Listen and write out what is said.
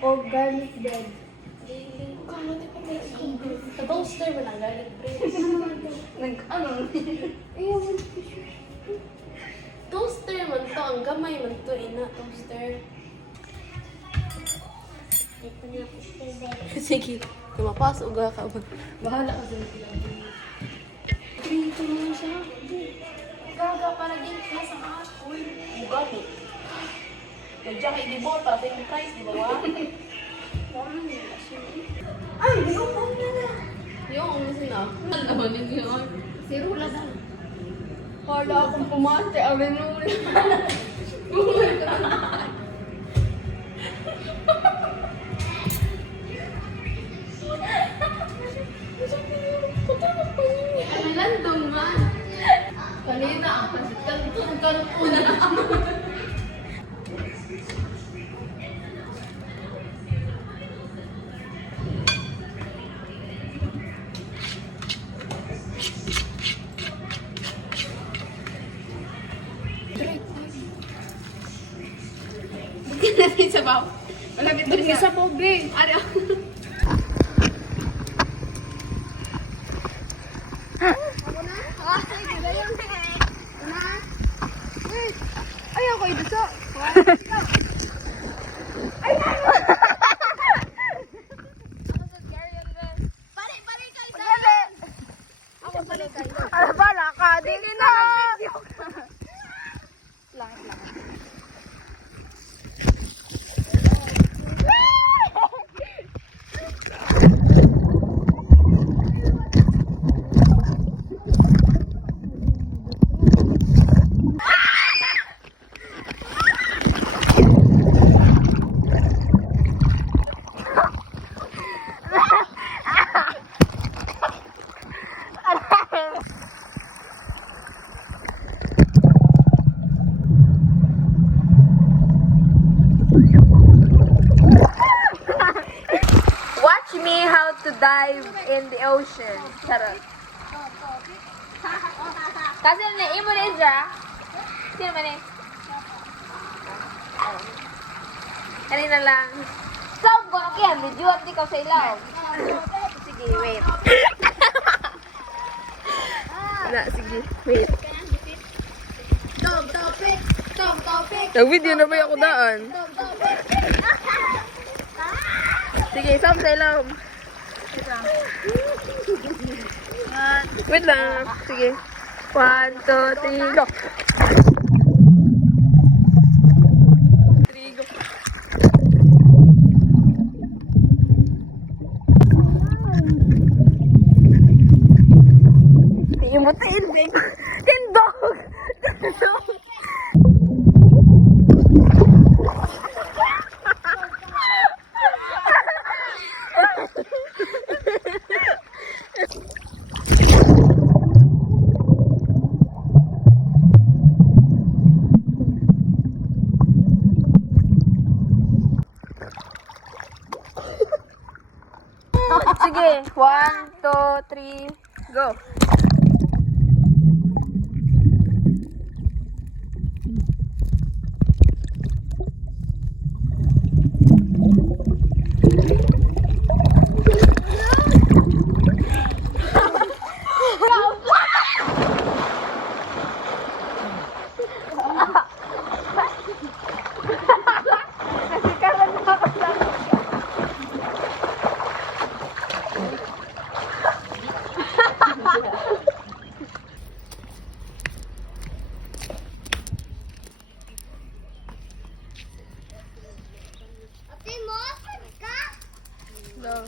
O garlic bread. Sa toaster mo lang, garlic bread. Ano? Ayaw, Toaster man to, ang gamay man to, ina, toaster. ito na po. Sige, kumapasok ka. Bahala ka sa Dito naman siya. Gaga para din nasa ako. Bugani. Nandiyan kay Libor para sa yung price, di ba wa? Ay, binubog na na. Yung ano sila? Ano naman yun? Si Rula na. Hala akong pumate, amin mo. Ano landong man? Kanina ang pasit kanto na ako. Sa baw. Malapit din sa pobre. Ari. Ay, ako ito sa. Ano ba ka? Dili na. Langit. Watch me how to dive in the ocean. Charot. Kasi na imo ni Isra. Sino man eh? Kanina lang. Sound ko na kaya. Medyo at ikaw sa ilaw. Sige, wait. Na, sige. Wait. Dog topic. Nag-video na ba ako daan? Sige, sam sa ilaw. Wait lang. Sige. 1, 2, 3, go. 3, go. Yung mo tindog. Tindog. Sige, 1, 2, 3, go. No.